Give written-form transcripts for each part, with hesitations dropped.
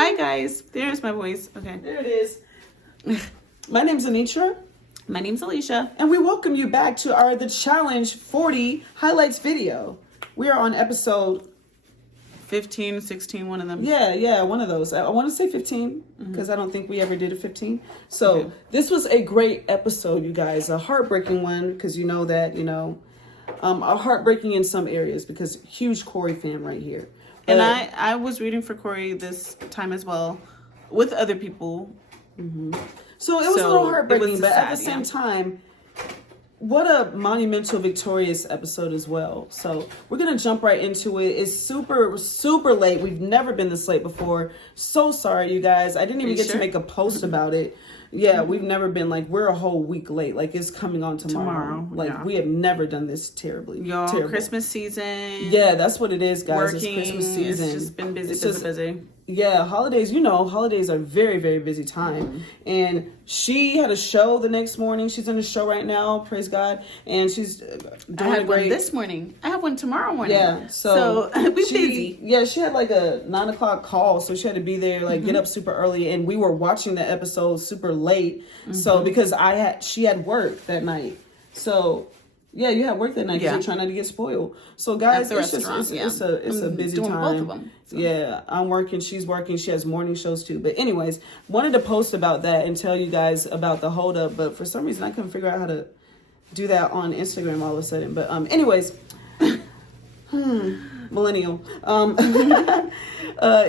Hi guys, there's my voice. Okay. There it is. My name's Anitra. My name's Alicia. And we welcome you back to our The Challenge 40 highlights video. We are on episode 15, 16, one of them. Yeah, one of those. I want to say 15 because I don't think we ever did a 15. So This was a great episode, you guys. A heartbreaking one because you know that, a heartbreaking in some areas because huge Corey fan right here. And I was rooting for Corey this time as well with other people. Mm-hmm. So it was a little heartbreaking, but at the same time, what a monumental, victorious episode as well. So we're going to jump right into it. It's super, super late. We've never been this late before. So sorry, you guys. I didn't even get to make a post about it. Yeah, we've never been we're a whole week late. It's coming on tomorrow. We have never done this terribly. Y'all, terrible. Christmas season. Yeah, that's what it is, guys. Working, it's Christmas season. It's just been busy. Yeah, holidays, holidays are a very, very busy time. And she had a show the next morning. She's in a show right now, praise God. And she's doing one this morning. I have one tomorrow morning. Yeah, so we busy. Yeah, she had a 9 o'clock call, so she had to be there, get up super early. And we were watching the episode super late. So because she had work that night. So yeah, you had work that night because you're trying not to get spoiled. So guys, it's a busy doing time. Both of them. So. Yeah, I'm working. She's working. She has morning shows too. But anyways, wanted to post about that and tell you guys about the holdup. But for some reason, I couldn't figure out how to do that on Instagram all of a sudden. But anyways, millennial.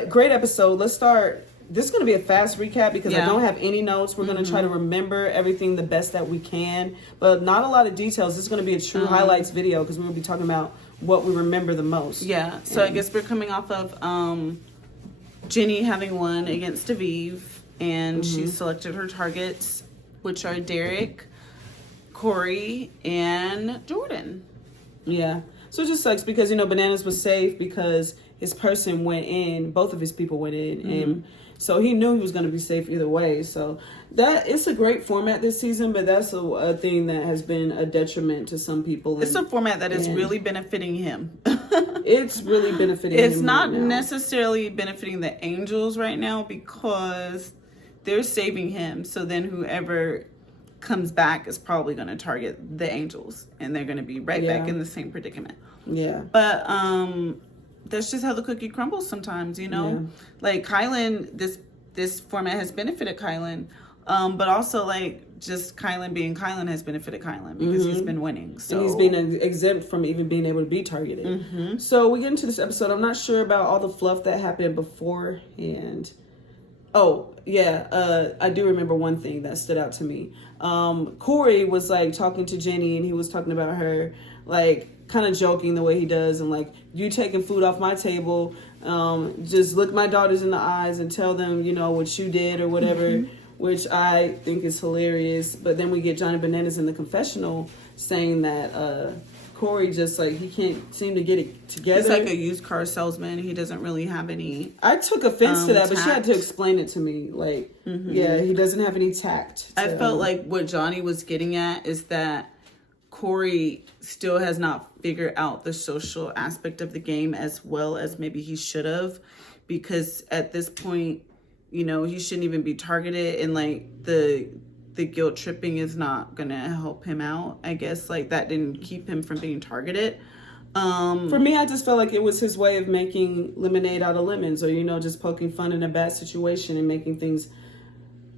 Great episode. Let's start. This is going to be a fast recap because I don't have any notes. We're going to try to remember everything the best that we can, but not a lot of details. This is going to be a true highlights video because we're going to be talking about what we remember the most. Yeah. So I guess we're coming off of Jenny having won against Aviv, and she selected her targets, which are Derek, Corey, and Jordan. Yeah. So it just sucks because, Bananas was safe because his person went in, both of his people went in, and so he knew he was going to be safe either way. So it's a great format this season, but that's a thing that has been a detriment to some people. It's a format that is really benefiting him. It's really benefiting him. It's not necessarily benefiting the Angels right now because they're saving him. So then whoever comes back is probably going to target the Angels, and they're going to be back in the same predicament. Yeah. But that's just how the cookie crumbles sometimes, Like Kylan, this format has benefited Kylan, but also just Kylan being Kylan has benefited Kylan because he's been winning. So and he's been exempt from even being able to be targeted. So we get into this episode. I'm not sure about all the fluff that happened beforehand. Oh yeah, I do remember one thing that stood out to me. Corey was talking to Jenny, and he was talking about her kind of joking the way he does, and you taking food off my table, just look my daughters in the eyes and tell them what you did or whatever, which I think is hilarious. But then we get Johnny Bananas in the confessional saying that Corey just he can't seem to get it together. He's like a used car salesman. He doesn't really have any. I took offense to that, but she had to explain it to me. Yeah, he doesn't have any tact. I felt like what Johnny was getting at is that Corey still has not figured out the social aspect of the game as well as maybe he should have, because at this point, he shouldn't even be targeted, and the guilt tripping is not gonna help him out. I guess that didn't keep him from being targeted. For me, I just felt like it was his way of making lemonade out of lemons, or just poking fun in a bad situation and making things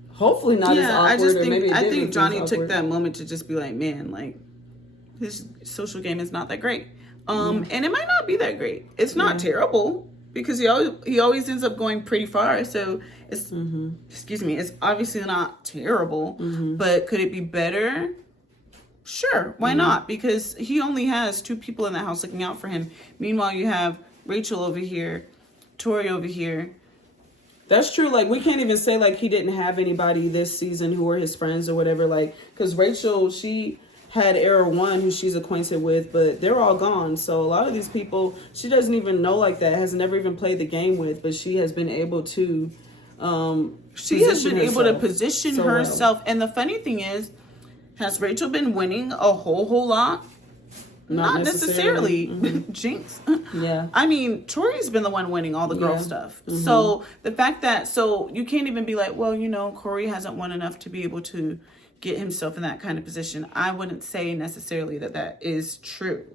hopefully not as awkward. I think Johnny took that moment to just be like, man, his social game is not that great. And it might not be that great. It's not terrible because he always ends up going pretty far. So it's it's obviously not terrible, but could it be better? Sure, why not? Because he only has 2 people in the house looking out for him. Meanwhile, you have Rachel over here, Tori over here. That's true. We can't even say he didn't have anybody this season who were his friends or whatever. Because Rachel, she had Era One, who she's acquainted with, but they're all gone. So a lot of these people she doesn't even know has never even played the game with, but she has been able to position herself. And the funny thing is, has Rachel been winning a whole lot? Not necessarily. Jinx. Yeah. I mean, Tori's been the one winning all the girl stuff. So the fact that, so you can't even be like, well, you know, Corey hasn't won enough to be able to get himself in that kind of position. I wouldn't say necessarily that is true.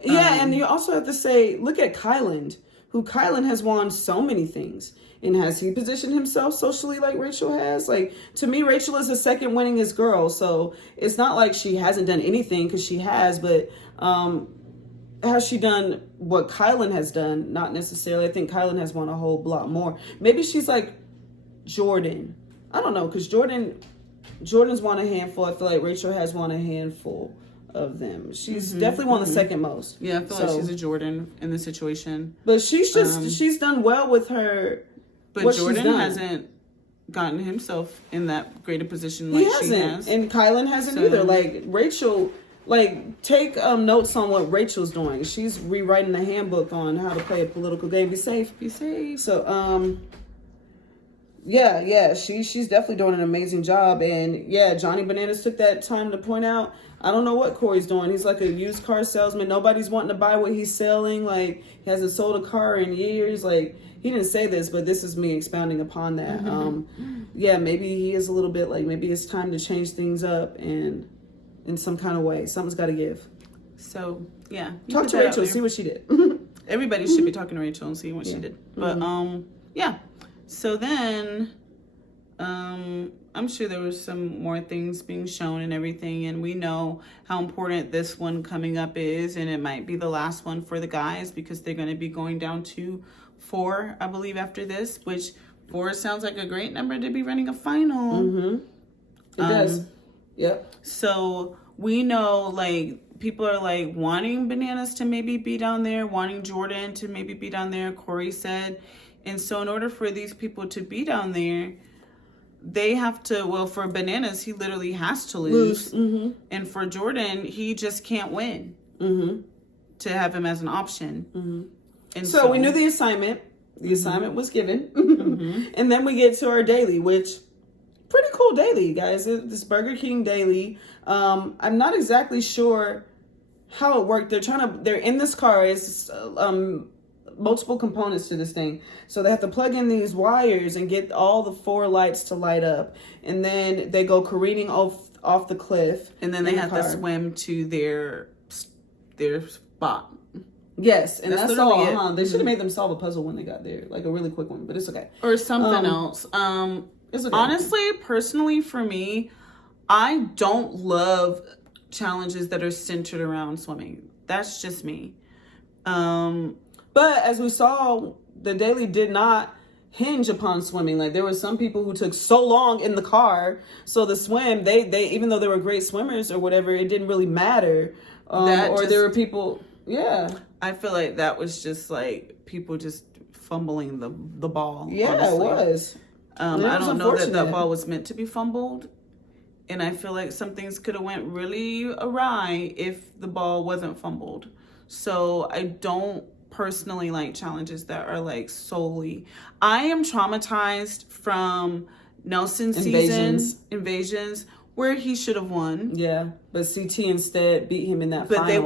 Yeah, and you also have to say, look at Kylan, who Kylan has won so many things. And has he positioned himself socially like Rachel has? Like, to me, Rachel is the second winningest girl. So it's not like she hasn't done anything, because she has. But has she done what Kylan has done? Not necessarily. I think Kylan has won a whole lot more. Maybe she's like Jordan. I don't know, because Jordan's won a handful. I feel like Rachel has won a handful of them. She's definitely won the second most. Yeah, I feel like she's a Jordan in the situation. But she's she's done well with her. But Jordan hasn't gotten himself in that greater position like she has. And Kylan hasn't either. Like, Rachel, like, take notes on what Rachel's doing. She's rewriting the handbook on how to play a political game. Be safe. Be safe. So, yeah, she's definitely doing an amazing job. And yeah, Johnny Bananas took that time to point out, I don't know what Corey's doing. He's like a used car salesman. Nobody's wanting to buy what he's selling. Like, he hasn't sold a car in years. Like, he didn't say this, but this is me expounding upon that. Yeah, maybe he is a little bit like, maybe it's time to change things up and in some kind of way. Something's got to give. So, yeah. Talk to Rachel, see what she did. Everybody should be talking to Rachel and seeing what she did. But, yeah. So then, I'm sure there was some more things being shown and everything, and we know how important this one coming up is, and it might be the last one for the guys because they're going to be going down to 4, I believe, after this, which 4 sounds like a great number to be running a final. It does. Yep. So we know, like, people are like wanting Bananas to maybe be down there, wanting Jordan to maybe be down there, Corey said. And so in order for these people to be down there, they have to, well, for Bananas, he literally has to lose. And for Jordan, he just can't win to have him as an option. And so we knew the assignment. The assignment was given. And then we get to our daily, which pretty cool daily, guys. This Burger King daily. I'm not exactly sure how it worked. They're in this car. It's multiple components to this thing. So they have to plug in these wires and get all the 4 lights to light up. And then they go careening off the cliff. And then they have to swim to their spot. Yes, and that's all. They should have made them solve a puzzle when they got there, like a really quick one, but it's okay. Or something else. It's okay. Honestly, personally, for me, I don't love challenges that are centered around swimming. That's just me. But as we saw, the daily did not hinge upon swimming. Like, there were some people who took so long in the car, so the swim, they even though they were great swimmers or whatever, it didn't really matter. There were people. Yeah. I feel like that was just like people just fumbling the ball. Yeah, honestly. It was. I don't know that ball was meant to be fumbled. And I feel like some things could have went really awry if the ball wasn't fumbled. So I don't personally like challenges that are like solely. I am traumatized from Nelson's Invasions, where he should have won. Yeah, but CT instead beat him in that final. They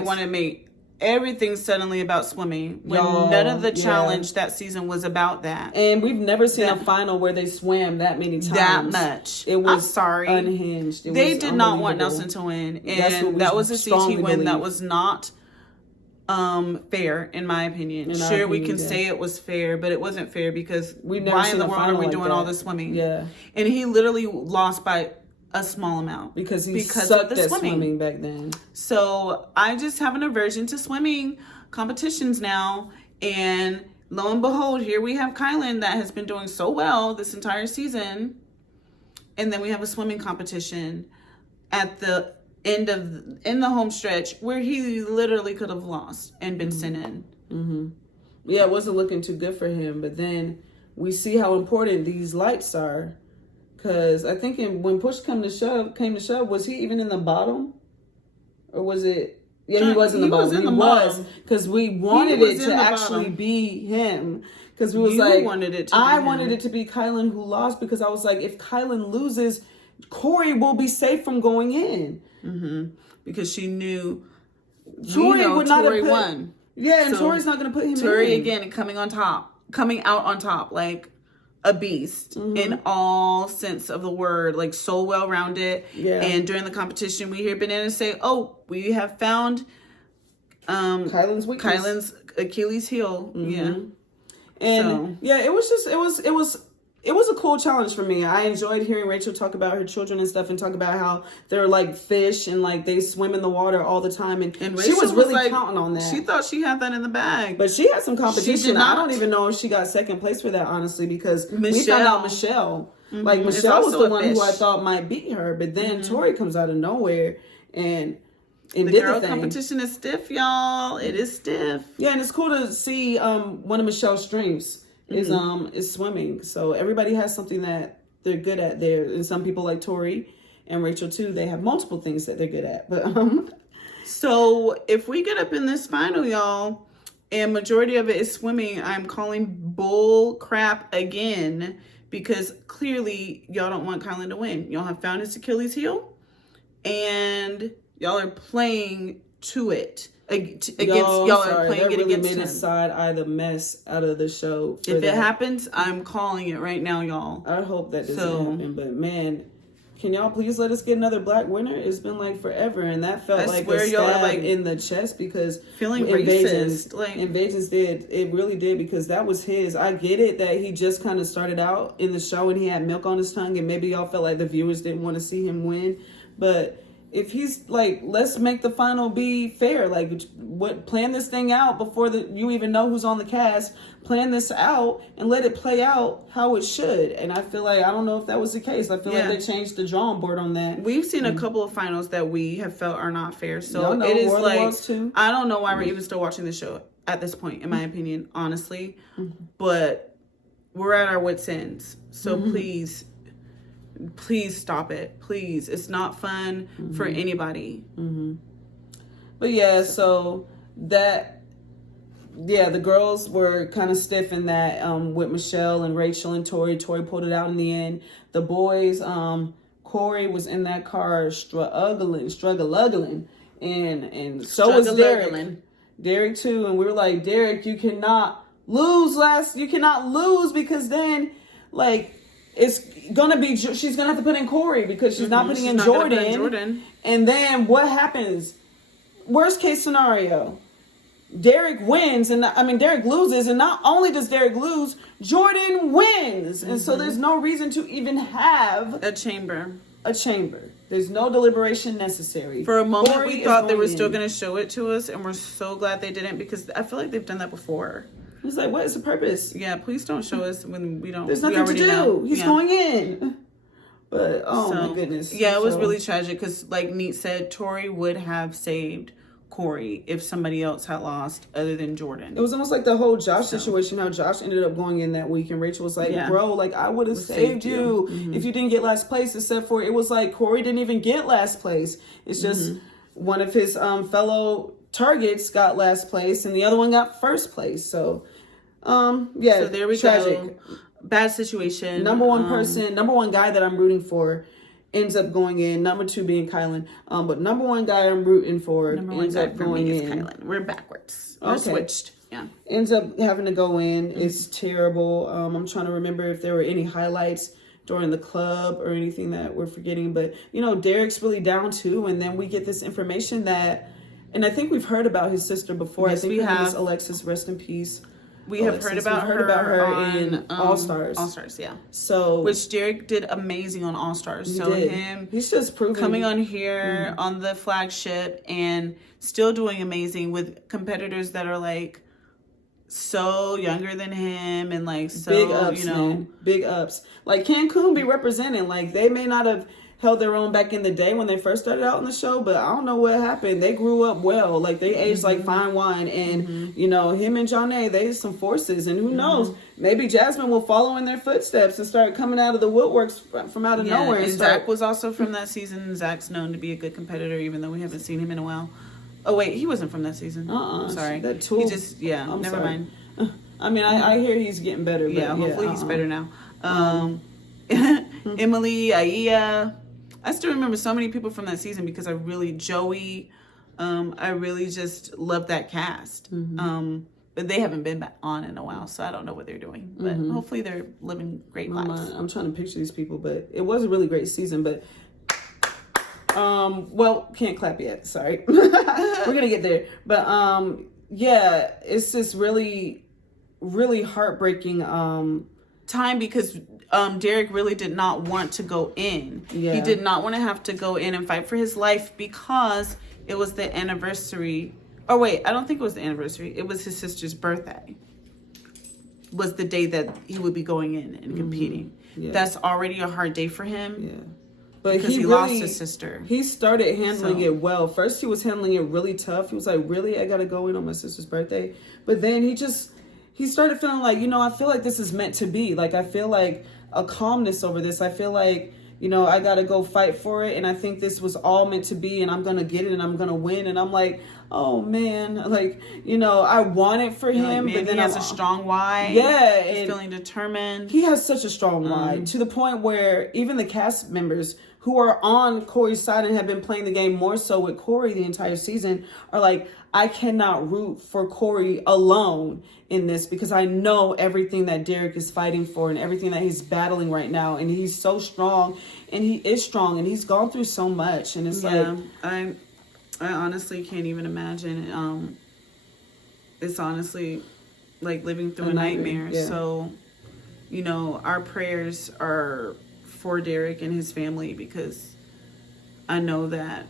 want to make everything suddenly about swimming when none of the challenge that season was about that. And we've never seen a final where they swam that many times. That much. It was unhinged. They did not want Nelson to win, and that was a CT win that was not fair, in my opinion. Sure, we can say it was fair, but it wasn't fair because why in the world are we doing all this swimming? Yeah. And he literally lost by a small amount because sucked at swimming back then. So I just have an aversion to swimming competitions now, and lo and behold, here we have Kylan that has been doing so well this entire season, and then we have a swimming competition at the end in the home stretch where he literally could have lost and been sent in. Yeah, it wasn't looking too good for him, but then we see how important these lights are. Because I think when push came to shove, was he even in the bottom? Or was it? Yeah, he was in the bottom. He was. Because we wanted it to actually be him. Because we was I wanted it to be Kylan who lost, because I was like, if Kylan loses, Corey will be safe from going in. Because she knew Tori would not have Tori put, won. Yeah, and So, Tori's not going to put him Tori in. again coming out on top, like a beast in all sense of the word, like so well rounded. Yeah. And during the competition, we hear Banana say, "Oh, we have found Kylan's weakness. Kylan's Achilles Hill." Yeah. And it was a cool challenge for me. I enjoyed hearing Rachel talk about her children and stuff, and talk about how they're like fish and like they swim in the water all the time. And she was really like, counting on that. She thought she had that in the bag, but she had some competition. She did not. I don't even know if she got second place for that, honestly, because we Michelle. found out Michelle. Like Michelle was the one who I thought might beat her, but then Tori comes out of nowhere and the did girl the thing. competition is stiff, y'all. It is stiff. Yeah, and it's cool to see one of Michelle's strengths is swimming. So everybody has something that they're good at there. And some people like Tori and Rachel too, they have multiple things that they're good at. But so if we get up in this final, y'all, and majority of it is swimming, I'm calling bull crap again, because clearly y'all don't want Kylan to win. Y'all have found his Achilles heel and y'all are playing to it. Against y'all are playing it really against made him. a side eye the mess out of the show. If it happens, I'm calling it right now, y'all. I hope that doesn't happen. But man, can y'all please let us get another black winner? It's been like forever, and that felt like a stab in the chest, because feeling racist. Like Invasions did, it really did, because that was his. I get it that he just kind of started out in the show and he had milk on his tongue, and maybe y'all felt like the viewers didn't want to see him win, but if he's like, let's make the final be fair. Like, plan this thing out before you even know who's on the cast. Plan this out and let it play out how it should. And I feel like, I don't know if that was the case. I feel like they changed the drawing board on that. We've seen a couple of finals that we have felt are not fair. So it is like, I don't know why we're even still watching the show at this point, in my opinion, honestly. But we're at our wits' ends. So please stop it. Please. It's not fun for anybody. But yeah, so the girls were kind of stiff in that with Michelle and Rachel and Tori. Tori pulled it out in the end. The boys, Corey was in that car struggling, and so was Derek. Derek too, and we were like, Derek, you cannot lose because then like it's gonna be, she's gonna have to put in Corey because she's not putting in Jordan. And then what happens? Worst case scenario, Derek wins, and Derek loses, and not only does Derek lose, Jordan wins. And so there's no reason to even have a chamber. There's no deliberation necessary. For a moment, we thought they were still going to show it to us, and we're so glad they didn't, because I feel like they've done that before. It's like, what is the purpose? Yeah, please don't show us when we don't. There's nothing to do. Know. He's going in. But my goodness. Yeah, it was really tragic, because like Neat said, Tori would have saved Corey if somebody else had lost other than Jordan. It was almost like the whole Josh situation, how Josh ended up going in that week, and Rachel was like, bro, like I would have saved you if you didn't get last place, except for it was like Corey didn't even get last place. It's just one of his fellow targets got last place and the other one got first place. So so there we go. Bad situation. Number one guy that I'm rooting for ends up going in. Number two being Kylan. But number one guy I'm rooting for ends up going in. Kylan. We're backwards. We're switched. Yeah. Ends up having to go in. It's terrible. I'm trying to remember if there were any highlights during the club or anything that we're forgetting. But, Derek's really down too. And then we get this information and I think we've heard about his sister before. Yes, I think her name is Alexis, rest in peace. We have heard about her in All Stars. All Stars, yeah. So, which Derek did amazing on All Stars. He's just proving, coming on here on the flagship and still doing amazing with competitors that are like so younger than him and like so big ups, man. Big ups. Like Cancun be representing. Like they may not have held their own back in the day when they first started out in the show, but I don't know what happened. They grew up well. Like they aged like fine wine, and him and Johnny, they some forces, and who knows, maybe Jasmine will follow in their footsteps and start coming out of the woodworks from out of nowhere. And Zach was also from that season. Zach's known to be a good competitor, even though we haven't seen him in a while. Oh wait, he wasn't from that season. I'm sorry. That tool. He just never mind. I hear he's getting better. But hopefully he's better now. Emily, Aya. I still remember so many people from that season because Joey, I really just love that cast. But they haven't been back on in a while, so I don't know what they're doing. But hopefully they're living great lives. I'm trying to picture these people, but it was a really great season. But well, can't clap yet. Sorry, we're gonna get there. But yeah, it's just really, really heartbreaking time because Derek really did not want to go in. Yeah. He did not want to have to go in and fight for his life because it was the anniversary. Oh, wait, I don't think it was the anniversary. It was his sister's birthday. Was the day that he would be going in and competing. Yeah. That's already a hard day for him. Yeah. But because he lost his sister. He started handling it well. First, he was handling it really tough. He was like, really? I got to go in on my sister's birthday? But then he started feeling like, I feel like this is meant to be. Like, I feel like a calmness over this. I feel like, I got to go fight for it. And I think this was all meant to be. And I'm going to get it and I'm going to win. And I'm like, oh, man. Like, I want it for him. Like, man, but then he has a strong why. Yeah. He's feeling determined. He has such a strong why to the point where even the cast members who are on Corey's side and have been playing the game more so with Corey the entire season are like, I cannot root for Corey alone in this because I know everything that Derek is fighting for and everything that he's battling right now. And he's so strong and he is strong and he's gone through so much. And it's I honestly can't even imagine. It's honestly like living through a nightmare. Yeah. So, our prayers are for Derek and his family because I know that,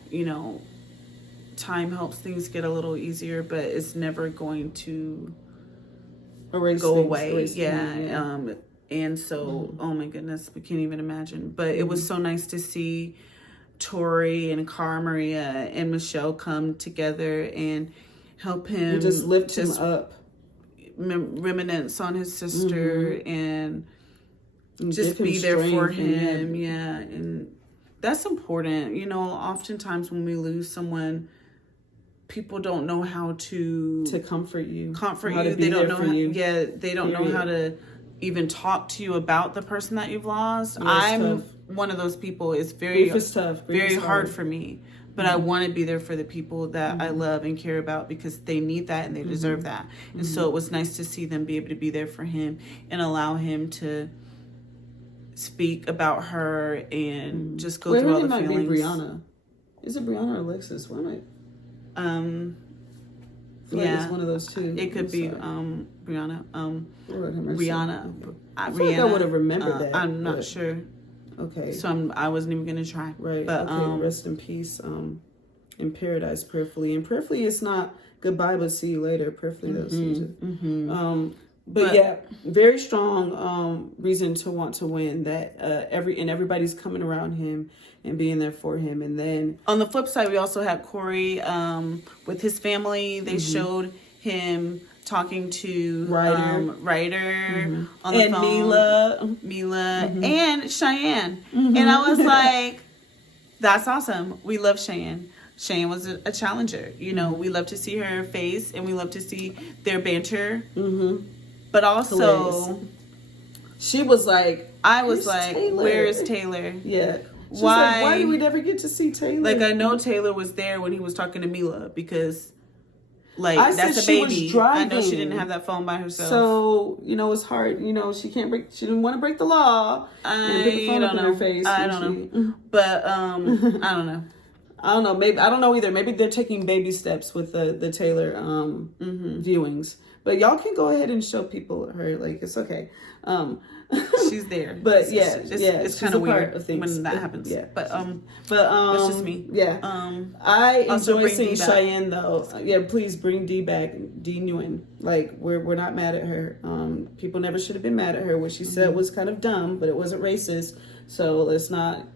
time helps things get a little easier, but it's never going to go away. And so, oh my goodness, we can't even imagine. But it was so nice to see Tori and Cara Maria and Michelle come together and help him. And just lift him up. Reminisce on his sister and just be there for him. Yeah. And that's important. Oftentimes when we lose someone, people don't know how to comfort you. They don't know they don't know how to even talk to you about the person that you've lost. Yeah, I'm one of those people. It's very tough. Very hard for me. But I want to be there for the people that I love and care about because they need that and they deserve that. And so it was nice to see them be able to be there for him and allow him to speak about her and just go through all the feelings. Be Brianna. Is it Brianna or Alexis? Where am I? Like it's one of those two. It could be Brianna. Rihanna. I feel like I would have remembered that. I'm not sure. Okay. So I wasn't even gonna try. Right. But rest in peace. In paradise, prayerfully. And prayerfully, it's not goodbye, but see you later. Prayerfully, those But yeah, very strong reason to want to win. That everybody's coming around him and being there for him. And then on the flip side, we also had Corey with his family. They showed him talking to Ryder on the phone. Mila and Cheyenne. And I was like, that's awesome. We love Cheyenne. Cheyenne was a challenger. We love to see her face and we love to see their banter. But also, hilarious. She was like, I was like, Taylor? Where is Taylor? Yeah. Why do we never get to see Taylor? Like, I know Taylor was there when he was talking to Mila because, that's a baby. I know she didn't have that phone by herself. So, it's hard. She didn't want to break the law. And put the phone up in her face. I don't know. But, I don't know. I don't know. Maybe I don't know either. Maybe they're taking baby steps with the Taylor viewings. But y'all can go ahead and show people her. Like, it's okay. She's there. But it's kind of weird when that happens. Yeah. But it's just me. Yeah. I enjoy seeing Cheyenne though. Yeah, please bring Dee back. Dee Nguyen. Like, we're not mad at her. People never should have been mad at her. What she said was kind of dumb, but it wasn't racist. So let's not.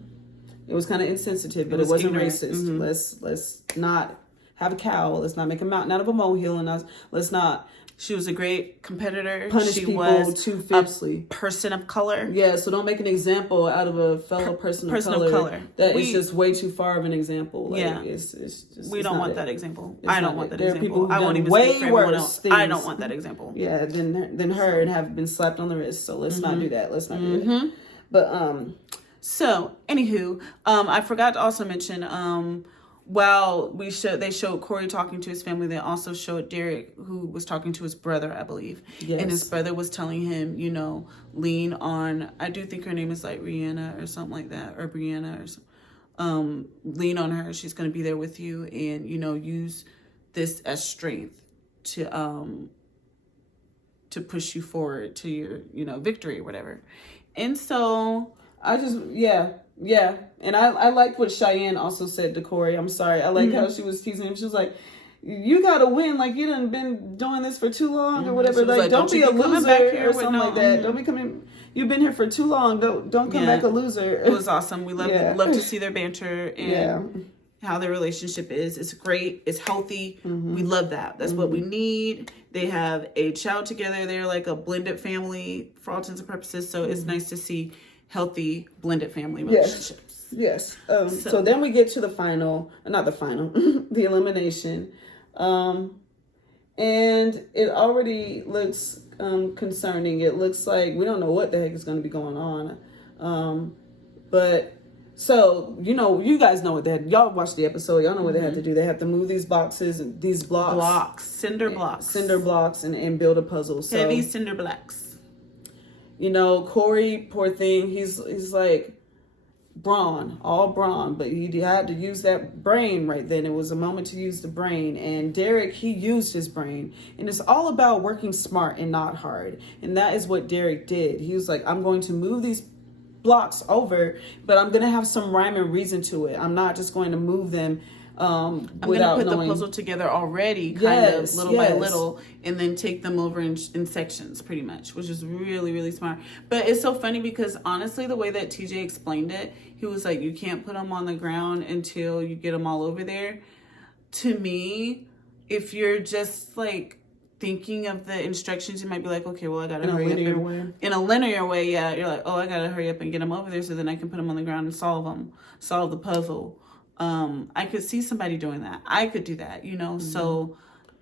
It was kind of insensitive, but it wasn't racist. Let's not have a cow. Let's not make a mountain out of a molehill, and let's not. She was a great competitor. Punish she people was too fiercely. A person of color. Yeah, so don't make an example out of a fellow person of color. That is just way too far of an example. Like, it's just, we don't want that example. I don't want that example. There are people who I won't even way speak for everyone worse else. things. I don't want that example. Yeah, than her and have been slapped on the wrist. So let's not do that. Let's not do that. But So, anywho, I forgot to also mention while they showed Corey talking to his family, they also showed Derek, who was talking to his brother, I believe. Yes. And his brother was telling him, lean on, I do think her name is like Rihanna or something like that, or Brianna or something. Lean on her. She's going to be there with you, and, use this as strength to push you forward to your, victory or whatever. And so I just, yeah. And I liked what Cheyenne also said to Corey. I'm sorry. I like how she was teasing him. She was like, you got to win. Like, you done been doing this for too long or whatever. Like, don't be a loser back here or something like that. Don't be coming. You've been here for too long. Don't come back a loser. It was awesome. We love to see their banter and how their relationship is. It's great. It's healthy. We love that. That's what we need. They have a child together. They're like a blended family for all intents and purposes. So it's nice to see healthy blended family relationships. Yes. So then we get to the the elimination. And it already looks concerning. It looks like we don't know what the heck is going to be going on. But so, you guys know what they had. Y'all watched the episode. Y'all know what they had to do. They have to move these boxes, these blocks. Cinder blocks. And build a puzzle. So, heavy cinder blocks. Corey, poor thing, he's like all brawn, but he had to use that brain right then. It was a moment to use the brain. And Derek, he used his brain. And it's all about working smart and not hard. And that is what Derek did. He was like, I'm going to move these blocks over, but I'm going to have some rhyme and reason to it. I'm not just going to move them I'm going to put the puzzle together already, little by little, and then take them over in sections, pretty much, which is really, really smart. But it's so funny because, honestly, the way that TJ explained it, he was like, you can't put them on the ground until you get them all over there. To me, if you're just, like, thinking of the instructions, you might be like, okay, well, I got to hurry up. In a linear way, yeah. You're like, oh, I got to hurry up and get them over there so then I can put them on the ground and solve the puzzle. I could see somebody doing that. I could do that, so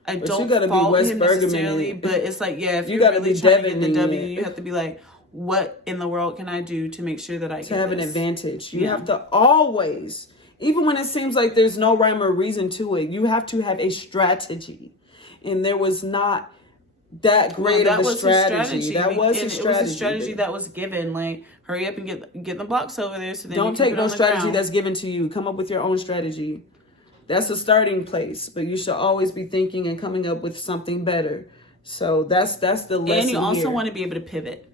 I don't fault him necessarily, but it's like, if you're really trying to get the W, you have to be like, what in the world can I do to make sure that I have an advantage? You have to always, even when it seems like there's no rhyme or reason to it, you have to have a strategy. And there was not that great of a strategy. That was a strategy. It was a strategy that was given, like, hurry up and get the blocks over there so then don't take no strategy that's given to you. Come up with your own strategy. That's a starting place, but you should always be thinking and coming up with something better. So that's the lesson. And you also want to be able to pivot.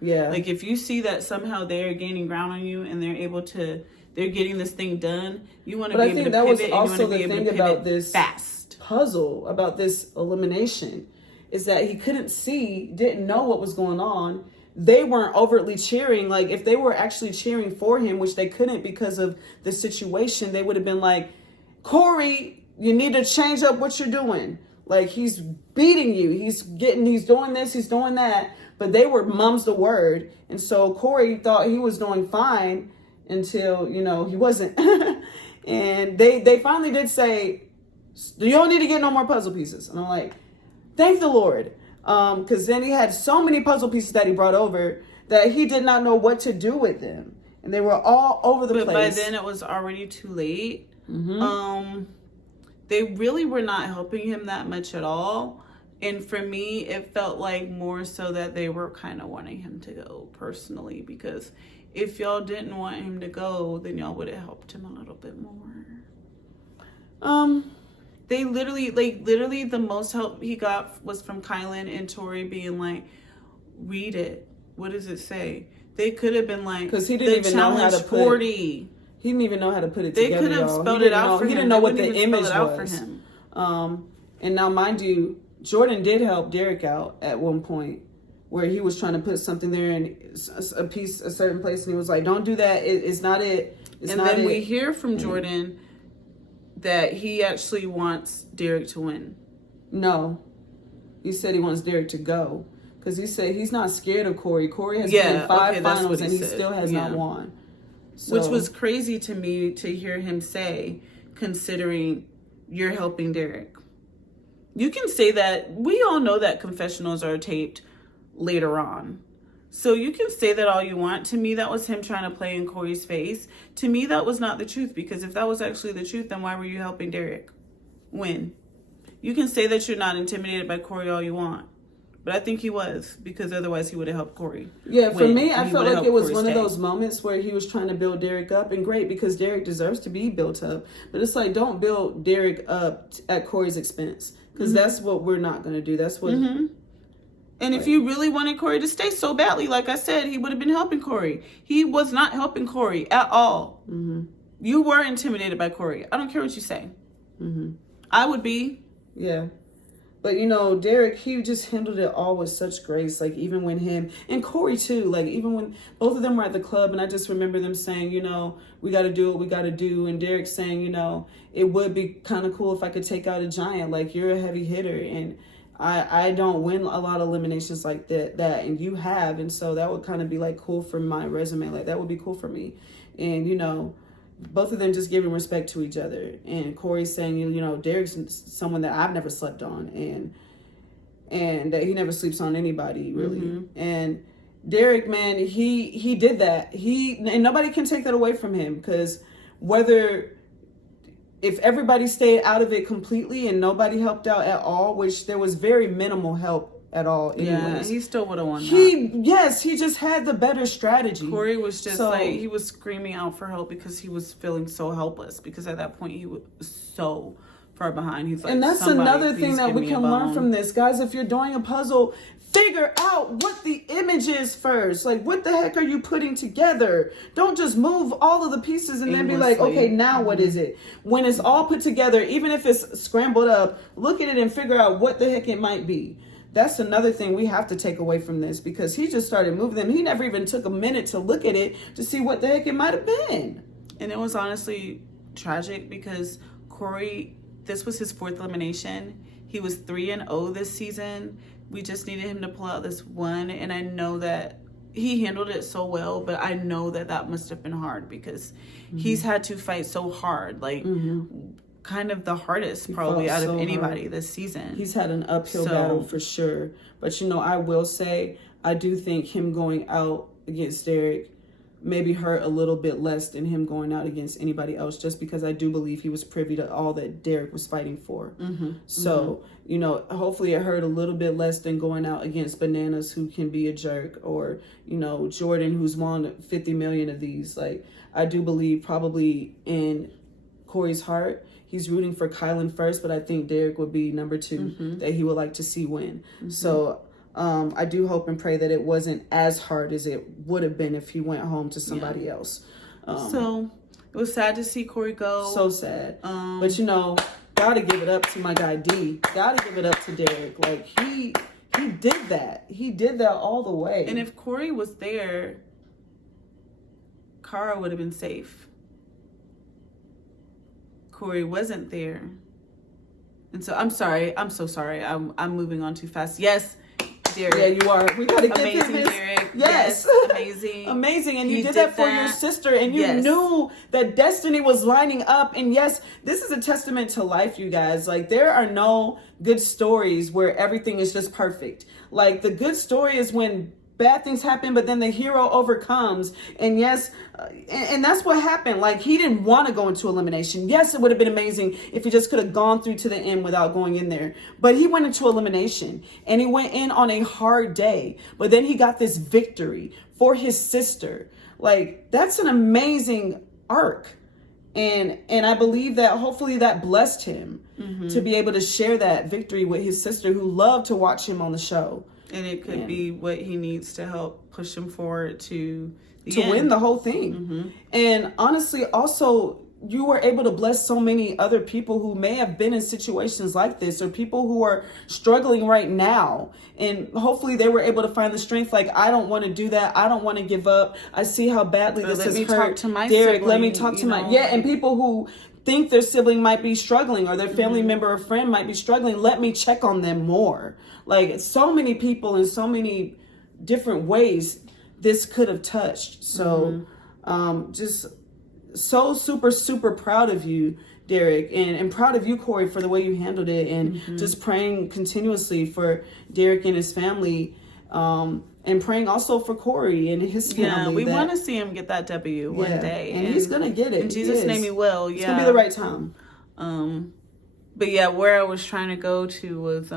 Yeah. Like, if you see that somehow they're gaining ground on you and they're getting this thing done, you want to be able to pivot. But I think that was also the thing about this puzzle, about this elimination, is that he didn't know what was going on. They weren't overtly cheering. Like, if they were actually cheering for him, which they couldn't because of the situation, they would have been like, Corey, you need to change up what you're doing. Like, he's beating you. He's doing this, he's doing that. But they were mum's the word. And so Corey thought he was doing fine until, he wasn't. And they finally did say, you don't need to get no more puzzle pieces. And I'm like, thank the Lord. Because then he had so many puzzle pieces that he brought over that he did not know what to do with them. And they were all over the place. But by then it was already too late. Mm-hmm. They really were not helping him that much at all. And for me, it felt like more so that they were kind of wanting him to go personally. Because if y'all didn't want him to go, then y'all would have helped him a little bit more. They literally the most help he got was from Kylan and Tori being like, read it. What does it say? They could have been like, because he didn't even know how to put 40. He didn't even know how to put it together. They could have spelled it out for him. He didn't know what the image was. For him. And now, mind you, Jordan did help Derek out at one point where he was trying to put something there in a certain place, and he was like, don't do that. It's not it. And then we hear from Jordan that he actually wants Derek to win. No. He said he wants Derek to go. Because he said he's not scared of Corey. Corey has been in 5 finals and he still has not won. So. Which was crazy to me to hear him say, considering you're helping Derek. You can say that. We all know that confessionals are taped later on. So you can say that all you want. To me, that was him trying to play in Corey's face. To me, that was not the truth, because if that was actually the truth, then why were you helping Derek win? You can say that you're not intimidated by Corey all you want, but I think he was, because otherwise he would have helped Corey. Yeah, for me, I felt like it was one of those moments where he was trying to build Derek up, and great, because Derek deserves to be built up. But it's like, don't build Derek up at Corey's expense, because that's what we're not going to do. That's what... And if you really wanted Corey to stay so badly, like I said, he would have been helping Corey. He was not helping Corey at all. You were intimidated by Corey. I don't care what you say. I would be. Yeah. But, you know, Derek, he just handled it all with such grace. Like, even when him and Corey, too, like, even when both of them were at the club, and I just remember them saying, you know, we got to do what we got to do. And Derek saying, you know, it would be kind of cool if I could take out a giant. Like, you're a heavy hitter. And I don't win a lot of eliminations like that, and you have. And so that would kind of be, like, cool for my resume. Like, that would be cool for me. And, you know, both of them just giving respect to each other. And Corey saying, you know, Derek's someone that I've never slept on, and that he never sleeps on anybody, really. And Derek, man, he did that. And nobody can take that away from him, because if everybody stayed out of it completely and nobody helped out at all, which there was very minimal help at all anyways. Yeah, he still would have won Yes, he just had the better strategy. Corey was just he was screaming out for help because he was feeling so helpless, because at that point he was so far behind. He's like, and that's another thing that we can learn from this. Guys, if you're doing a puzzle, figure out what the image is first. Like, what the heck are you putting together? Don't just move all of the pieces and then be like, okay, now what is it? When it's all put together, even if it's scrambled up, look at it and figure out what the heck it might be. That's another thing we have to take away from this, because he just started moving them. He never even took a minute to look at it to see what the heck it might have been. And it was honestly tragic, because Corey, this was his 4th elimination. He was 3-0 this season. We just needed him to pull out this one. And I know that he handled it so well, but I know that must have been hard, because he's had to fight so hard. Like, kind of the hardest probably out of anybody this season. He's had an uphill battle for sure. But, you know, I will say, I do think him going out against Derek maybe hurt a little bit less than him going out against anybody else, just because I do believe he was privy to all that Derek was fighting for. So, you know, hopefully it hurt a little bit less than going out against Bananas, who can be a jerk, or, you know, Jordan, who's won 50 million of these. Like, I do believe probably in Corey's heart, he's rooting for Kylan first, but I think Derek would be number 2 that he would like to see win. So I do hope and pray that it wasn't as hard as it would have been if he went home to somebody else. So it was sad to see Corey go. So sad. But, you know, gotta give it up to my guy D. Gotta give it up to Derek. Like, he did that. He did that all the way. And if Corey was there, Cara would have been safe. Corey wasn't there. And so I'm sorry. I'm so sorry. I'm moving on too fast. Yes, Derek. Yeah, you are. We gotta give him amazing, Derek. Yes. Amazing. Amazing. And you did that for your sister, and you knew that destiny was lining up. And yes, this is a testament to life, you guys. Like, there are no good stories where everything is just perfect. Like, the good story is when bad things happen, but then the hero overcomes. And yes, and that's what happened. Like, he didn't want to go into elimination. Yes, it would have been amazing if he just could have gone through to the end without going in there. But he went into elimination, and he went in on a hard day. But then he got this victory for his sister. Like, that's an amazing arc. And I believe that hopefully that blessed him to be able to share that victory with his sister, who loved to watch him on the show. And it could be what he needs to help push him forward to win the whole thing. And honestly, also, you were able to bless so many other people who may have been in situations like this, or people who are struggling right now. And hopefully they were able to find the strength. Like, I don't want to do that. I don't want to give up. I see how badly this has hurt. Talk to my Derek, sibling, let me talk to my... Yeah, and people who think their sibling might be struggling, or their family member or friend might be struggling, let me check on them more. Like, so many people in so many different ways this could have touched. So just so super proud of you, Derek, and proud of you, Corey, for the way you handled it, and just praying continuously for Derek and his family And praying also for Corey and his family. Yeah, we want to see him get that W one day. And he's going to get it. In Jesus' name he will, It's going to be the right time. But yeah, where I was trying to go to was...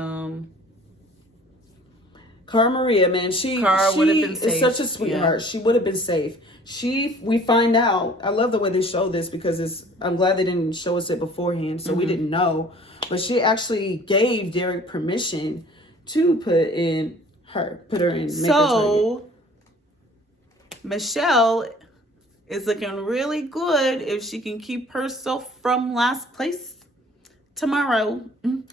Cara Maria, man, she would have been safe. Is such a sweetheart. Yeah. She would have been safe. We find out, I love the way they show this because I'm glad they didn't show us it beforehand, so we didn't know. But she actually gave Derek permission to put her in. So, Michelle is looking really good if she can keep herself from last place tomorrow.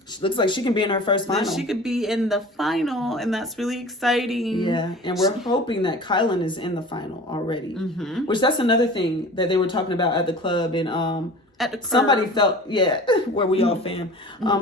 She looks like she can be in her first final. Then she could be in the final, and that's really exciting. Yeah, and we're hoping that Kylan is in the final already. Which that's another thing that they were talking about at the club, and at the somebody felt where we all fan.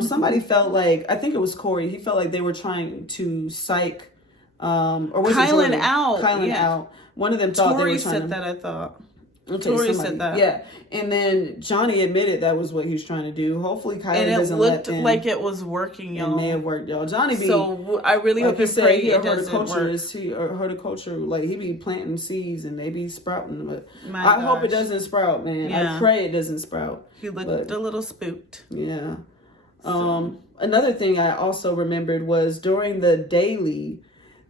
Somebody felt like, I think it was Corey. He felt like they were trying to psych or was Kylan out. Kylan out. One of them thought Tori they were trying said that. I thought. Okay, Tori said that. Yeah, and then Johnny admitted that was what he was trying to do. Hopefully, Kylan doesn't let them. And it looked like it was working, y'all. It may have worked, y'all. Johnny be. So I really hope and pray it doesn't work. Horticulture, like he be planting seeds and they be sprouting. But I hope it doesn't sprout, man. Yeah. I pray it doesn't sprout. He looked a little spooked. Yeah. Another thing I also remembered was during the daily.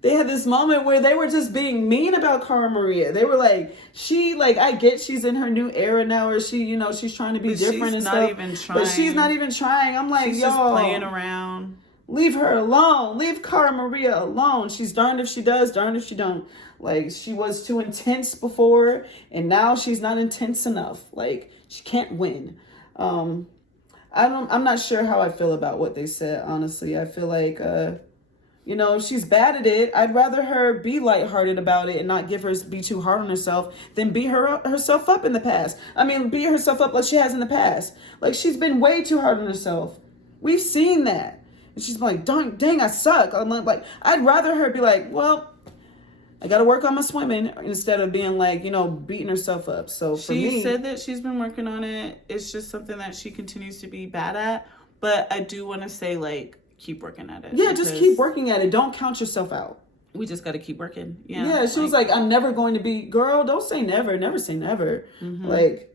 They had this moment where they were just being mean about Cara Maria. They were like, I get she's in her new era now, or she's trying to be different and stuff. But she's not even trying. I'm like, she's just playing around. Leave her alone. Leave Cara Maria alone. She's darned if she does, darned if she don't. Like, she was too intense before, and now she's not intense enough. Like, she can't win. I'm not sure how I feel about what they said, honestly. I feel like if she's bad at it, I'd rather her be lighthearted about it and not be too hard on herself than beat herself up in the past. I mean, beat herself up like she has in the past. Like, she's been way too hard on herself. We've seen that. And she's like, dang, I suck. I'm like, I'd rather her be like, well, I got to work on my swimming instead of being like, beating herself up. So for me, she said that she's been working on it. It's just something that she continues to be bad at. But I do want to say, like, keep working at it. Yeah, just keep working at it. Don't count yourself out. We just got to keep working. Yeah. Yeah, she was like, I'm never going to be, girl, don't say never. Never say never. Like,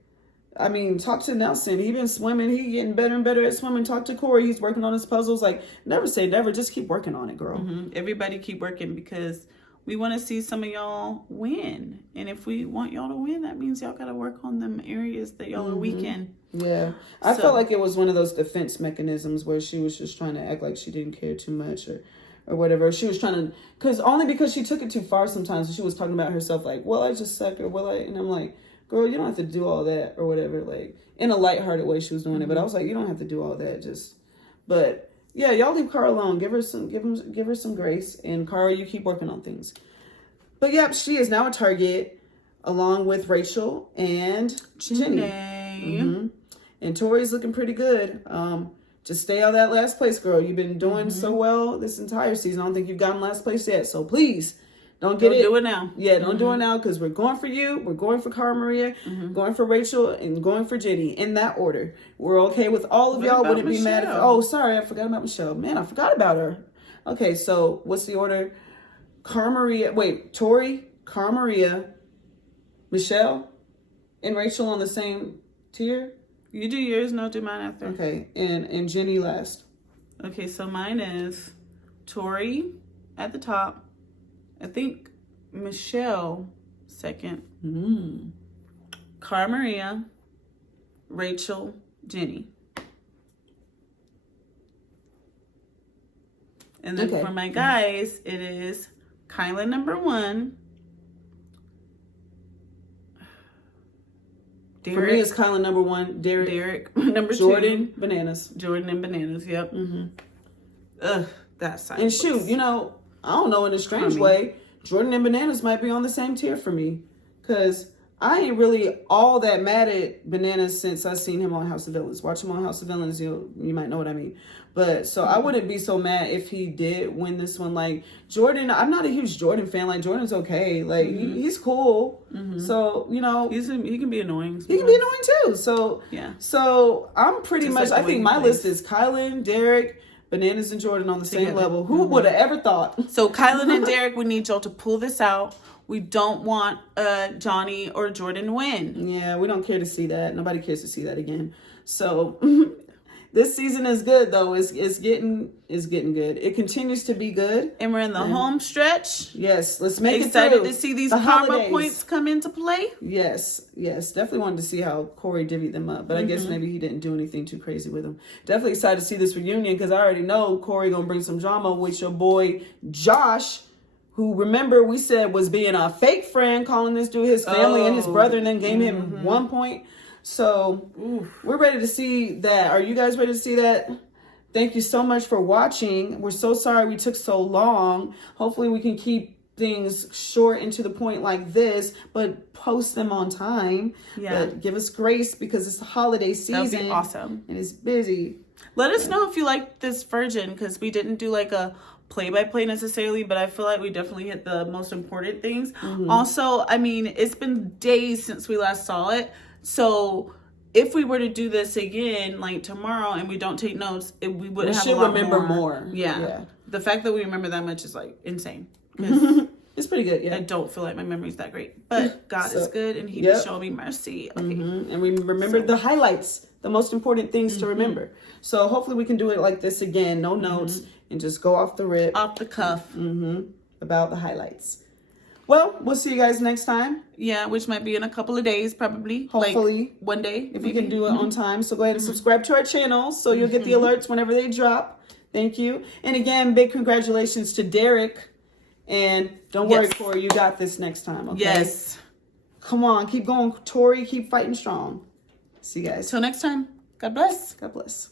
I mean, talk to Nelson. He been swimming. He getting better and better at swimming. Talk to Corey. He's working on his puzzles. Like, never say never. Just keep working on it, girl. Everybody keep working because we want to see some of y'all win. And if we want y'all to win, that means y'all got to work on them areas that y'all are weak in. Yeah. I felt like it was one of those defense mechanisms where she was just trying to act like she didn't care too much or whatever. She was trying to, because she took it too far sometimes. She was talking about herself like, well, I just suck, and I'm like, girl, you don't have to do all that or whatever. Like, in a lighthearted way she was doing it. But I was like, you don't have to do all that. But yeah, y'all leave Cara alone. Give her some grace. And Cara, you keep working on things. But yep, she is now a target along with Rachel and Jenny. And Tori's looking pretty good. Just stay out of that last place, girl. You've been doing so well this entire season. I don't think you've gotten last place yet. So please, don't do it now. Yeah, don't do it now because we're going for you. We're going for Cara Maria, going for Rachel, and going for Jenny in that order. We're okay with all of y'all. Wouldn't be mad if... sorry, I forgot about Michelle. Man, I forgot about her. Okay, so what's the order? Tori, Cara Maria, Michelle, and Rachel on the same tier? You do yours, no, do mine after. Okay, and Jenny last. Okay, so mine is Tori at the top. I think Michelle second. Cara Maria, Rachel, Jenny. And then for my guys, it is Kyla number 1. Derek, for me, it's Kyla number 1. Derek number 2. Jordan, bananas. Jordan and bananas. Yep. Ugh, that side. And shoot, I don't know, in a strange way, Jordan and bananas might be on the same tier for me, because I ain't really all that mad at bananas since I seen him on House of Villains. Watch him on House of Villains, you might know what I mean. But so I wouldn't be so mad if he did win this one. Like Jordan, I'm not a huge Jordan fan. Like Jordan's okay. Like he's cool. So he can be annoying. He can be annoying too. So yeah. So I'm pretty much. Like I think my list is Kylan, Derek, Bananas and Jordan on the same Together. level. Who would have ever thought? So Kylan and Derek, we need y'all to pull this out. We don't want Johnny or Jordan to win. Yeah, we don't care to see that. Nobody cares to see that again. So this season is good though. It's getting good. It continues to be good. And we're in the home stretch. Yes, let's make Excited it through. to see these the karma holidays. points come into play. Yes. Definitely wanted to see how Corey divvied them up, but I guess maybe he didn't do anything too crazy with them. Definitely excited to see this reunion because I already know Corey gonna bring some drama with your boy Josh, who, remember, we said was being a fake friend, calling this dude his family and his brother, and then gave him 1 point. So we're ready to see that. Are you guys ready to see that? Thank you so much for watching. We're so sorry we took so long. Hopefully we can keep things short and to the point like this, but post them on time. Yeah. But give us grace because it's the holiday season. That'd be awesome. And it's busy. Let us know if you like this version, because we didn't do like a play-by-play necessarily, but I feel like we definitely hit the most important things. Also, I mean, it's been days since we last saw it, so if we were to do this again like tomorrow and we don't take notes, we would have should a lot remember more. more. Yeah. The fact that we remember that much is like insane. It's pretty good. Yeah, I don't feel like my memory's that great, but God is good and He yep. showed me mercy. Okay. And we remember the highlights, the most important things to remember. So hopefully we can do it like this again, no notes, and just go off the rip. Off the cuff. About the highlights. Well, we'll see you guys next time. Yeah, which might be in a couple of days, probably. Hopefully. Like 1 day. If we can do it on time. So go ahead and subscribe to our channel so you'll get the alerts whenever they drop. Thank you. And again, big congratulations to Derek. And don't worry, Corey, you got this next time, okay? Yes. Come on, keep going, Tori. Keep fighting strong. See you guys. Till next time. God bless. God bless.